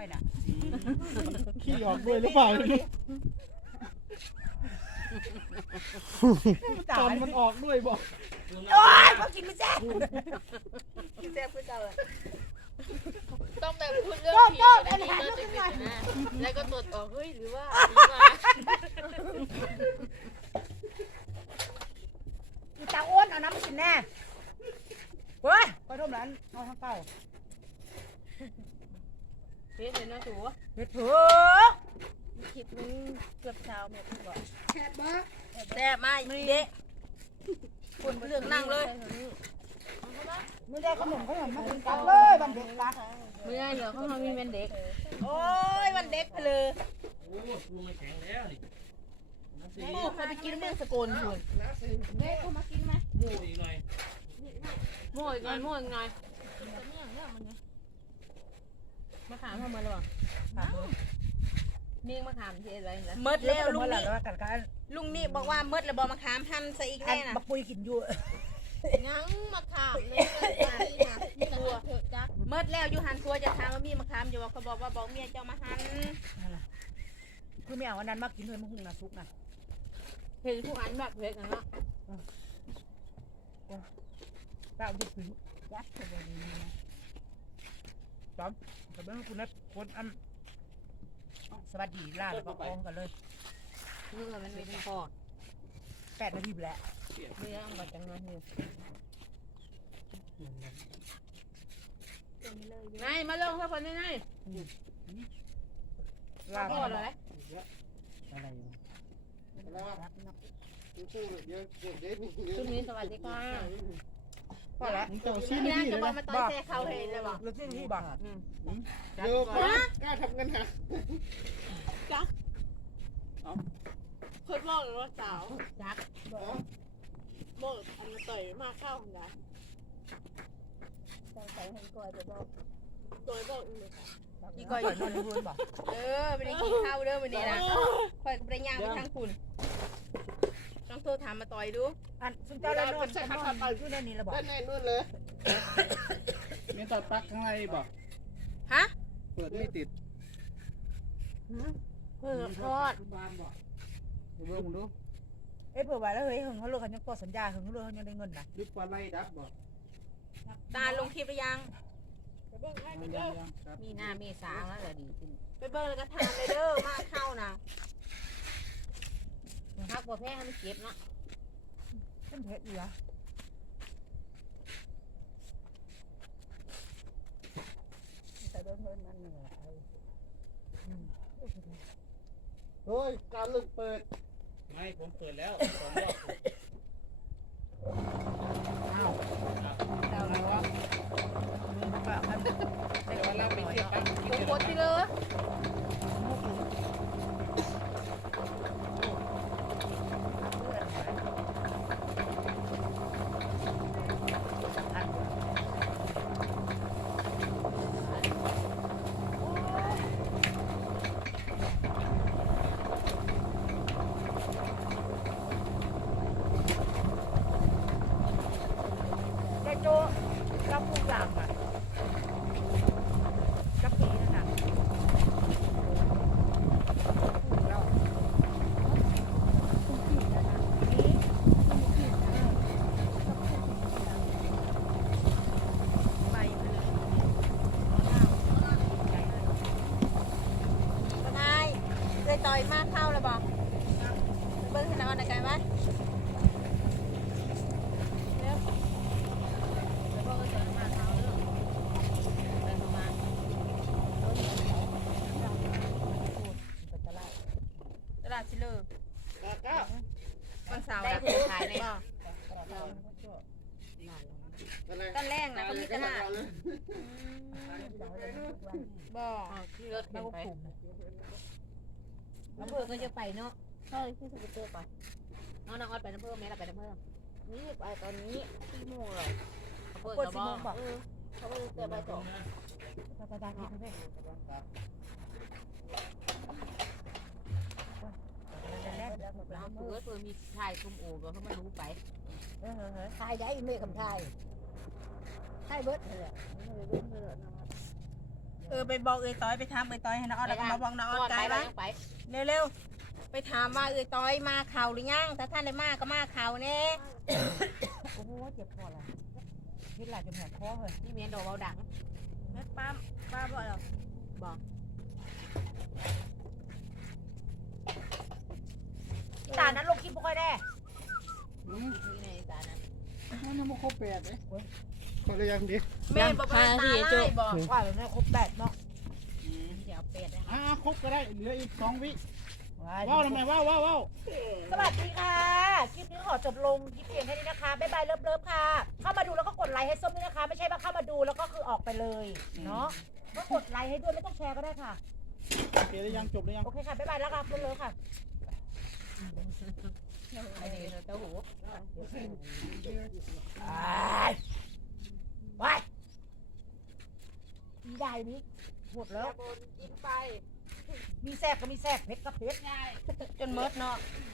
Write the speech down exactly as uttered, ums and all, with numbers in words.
อยน่ะขี้ออกด้วยหรือเปล่าตอนมันออกด้วยบอกโอ๊ยเขากินไม่แซ่บกินแซ่บคือเก่าเลยต้องแบบพูดเรื่องผีอันนี้ก็จะเป็นนะแล้วก็ตรวจออกเฮ้ยหรือว่าหรือว่าอีตาอ้วนเอาน้ำมากินแน่เฮ้ยไปร่มร้านเอาทั้งเก่าเฮ้ยเห็นนะถูกเฮ็ดเถอะคิดมึงเกือบเช้าแม่พูดว่าแซ่บบ้าแซ่บมากเด็กคนเรื่องนั่งเลยไม่ได้ขนมขนมมากินกันเลยวันเด็กรักเมื่อเดี๋ยวเขาทำมีเป็นเด็กโอ้ยวันเด็กเลยโอ้กูไม่แข็งแล้วนี่โอ้เขาไปกินเมืองสกลคุณเด็กเขามากินไหมหมูอีกหน่อยโม่อีกหน่อยโม่อีกหน่อยมะขามเข้ามาหรือเปล่านี่มะขามที่อะไรนะมดแล้วลุงนี่ลุงนี่บอกว่ามดแล้วบอกมะขามหั่นใส่อีกแน่น่ะบักปุยกินอยู่ยังมะขามเลยนี่ตัวจักมดแล้วอยู่หั่นตัวจะถามว่ามีมะขามอยู่ว่าเขาบอกว่าบอกเมียเจ้ามาหั่นคือไม่เอาอันนั้นมากินเลยมะฮุงนะซุกนะเห็นผู้อันแบบเผ็ดนะเนาะเก้าดิบถึงยัดเข้าไปในนี้นะจอมแต่เมื่อคุณนัดคนอันสวัสดีล่าแล้วก็กองกันเลยเมื่อมันไม่พอแปดนาทีแล้วเมื่อเอามาจังเลยไงมาลงสักคนนี่ไงลาพอเลยอะไรอยู่ช่วงนี้สวัสดีค่ะพอแล้วเจ้าซีนี่นี่จะบอกมาต่อยแซ่เขาเห็นเลยบอกเราซีนี่บอกเดี๋ยวกล้าทำกันหาจักคนบอกเลยว่าสาวจักบอกอันมาต่อยมาเข้าของยาใส่ใส่ให้ก่อยจะบอกตัวบอกเลยกี่ก้อยอยู่ในรุ่นบอกเออไปได้กินข้าวเด้อวันนี้นะค่อยไปย่างไปทางคุณต้องโทรถามมาต่อยดูอันซึ่งเจ้าแล้วนอนนอนต่อยอยู่ในนี้แล้วบอกด้านในนู่นเลยมีต่อปักข้างในบอกฮะเปิดไม่ติดเปิดทอดดูดูดูเอ้เผื่อไว้แล้วเฮ้ยหึงเขาเลิกกันยังต่อสัญญาหึงเขาเลิกเขายังได้เงินนะลึกปลาไหลดับบอกตาลงคลิปไปยังมีหน้ามีสาแล้วดีขึ้นไปเบิร์กระทานเลยเด้อมาเข้านะถ้าปวดแพ้ให้มันเก็บเนาะเป็นเพชรเหรอแต่โดนเงินมันเหนื่อยเฮ้ยการลึกเปิดไม่ผมเปิดแล้วสองรอบอ้าวเอาแล้ววะมึงแบบมันเดี๋ยวเราไปเทียบกันผมกดที่เลยโจรับผู้หลังอ่ะกับปีนั่นน่ะเลยต่อยมากเข้าเลยบอกเบิ้งขนาดอะไรกันวะตลาดชิลเลอร์วันเสาร์ได้ขายในบ่ตอนแรกนะก็มีตลาดบ่ที่รถเข็นไปน้ำเพื่อก็จะไปเนาะใช่ที่สกูตเตอร์ไปน้องน้องออดไปน้ำเพื่อแม่เราไปน้ำเพื่อนี่ไปตอนนี้สี่โมงเลยเขาเปิดสี่โมงบอกเขาเปิดแต่ไปต่อไปไปได้ที่เพื่อนน้ำเพื่อเพื่อมีชายคุมโอ่ก็เขาไม่รู้ไปชายได้ไม่คำชายชายเบิร์ดเลยเออไปบอกเอ้ยต้อยไปถามเอ้ยต้อยให้น้าออดแล้วก็มาบอกน้าออดก่อนไกไปลเราบ้างยังไปเร็วๆไปถามว่าเอ้ยต้อยมาเข่าหรือยังถ้าท่านได้มาก็มาเข่าเน่โอ้โหเจ็บคอเลยเฮ็ดหลายจนแหบคอเลยนี่เมียนดอกเบาดังแม่ป้าป้าบอกเหรอบอกตานั้นลงคลิปบ่ค่อยได้ที่ในตานั้นมันยังไม่ครบแปดเลยครบหรือยังดิแม่บอกว่าตาไล่บอกว่าแบบนี้ครบแปดเนาะเดี๋ยวเป็ดนะอ่าครบก็ได้เหลืออีกสองวิว้ายว้าวทำไมว้าวว้าวว้าวสวัสดีค่ะ คลิปนี้ขอจบลงคลิปเพียงแค่นี้นะคะ บ๊ายบายเลิฟๆค่ะ เข้ามาดูแล้วก็กดไลค์ให้ส้มด้วยนะคะ ไม่ใช่ว่าเข้ามาดูแล้วก็คือออกไปเลยเนาะ ก็กดไลค์ให้ด้วยไม่ต้องแชร์ก็ได้ค่ะโอเคหรือยังจบหรือยังโอเคค่ะ บ๊ายบายแล้วค่ะเลิฟๆค่ะไอ้นี่เต้าหูไปอีได้นี้หมดแล้วกินไปมีแซบก็มีแซบเผ็ดก็เผ็ดจนเมิดเนาะอ